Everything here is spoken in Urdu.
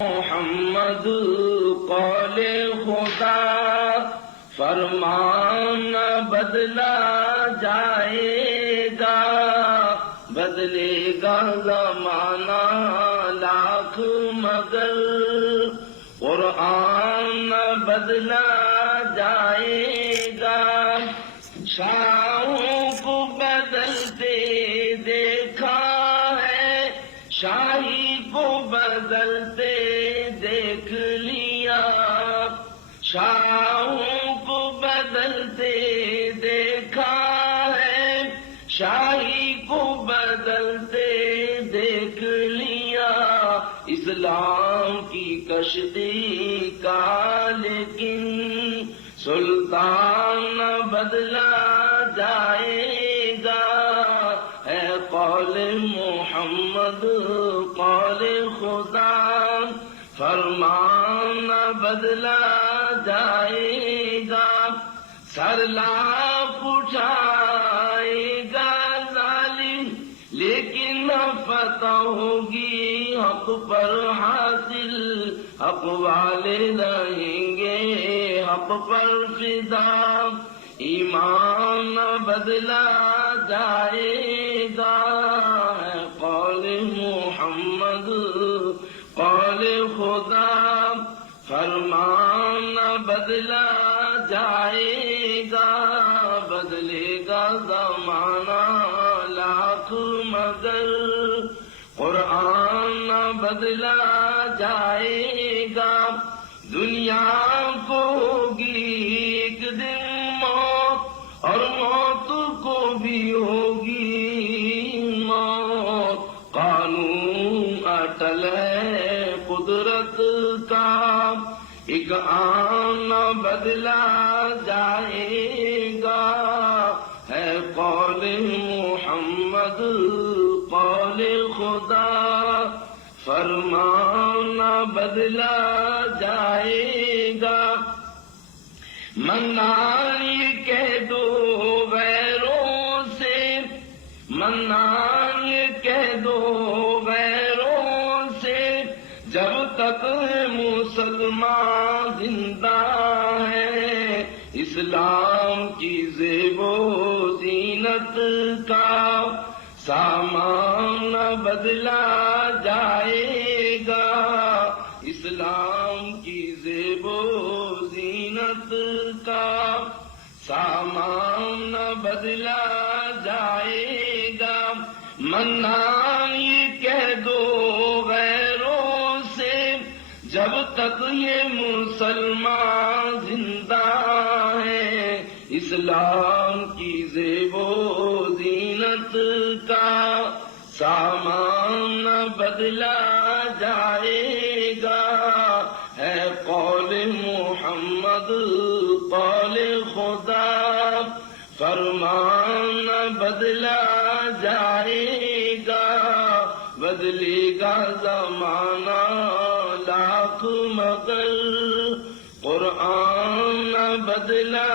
محمد قول خدا فرمان بدلا جائے گا، بدلے گا زمانہ لاکھ مگر قرآن بدلا جائے گا۔ شاہوں کو بدلتے دیکھا ہے، شاہی کو بدلتے دیکھ لیا، شاہوں کو بدلتے دیکھا ہے، شاہی کو بدلتے دیکھ لیا۔ اسلام کی کشتی کا لیکن سلطان بدلا جائے گا، ہے قول محمد قول خدا فرمان بدلا جائے گا۔ سر لاکھ اٹھائے گا ظالم لیکن فتح ہوگی حق پر حاصل، حق والے رہیں گے حق پر فدا، ایمان بدلا جائے گا، ہے قول محمد قول خدا فرمان بدلا جائے گا، بدلے گا زمانہ لاکھ مگر قرآن بدلا جائے گا۔ دنیا کو ہوگی ایک دن موت اور موت کو بھی ہوگی موت، قانون اٹل ہے قدرت کا، ایک آنا بدلا جائے گا، ہے قول محمد قول خدا فرمان بدلا جائے گا۔ منان یہ کہہ دو غیروں سے، منان یہ کہہ دو غیروں سے، جب تک مسلمان زندہ ہے اسلام کی زیب و زینت کا سامان بدلا جائے گا، اسلام کی زیب و زینت کا سامان بدلا جائے گا۔ منان یہ کہہ دو غیروں سے، جب تک یہ مسلمان زندہ ہے اسلام کی زیب و زینت کا سامان بدلا جائے گا، ہے قول محمد قول خدا فرمان بدلا جائے گا، بدلے گا زمانہ لاکھ مگر قرآن بدلا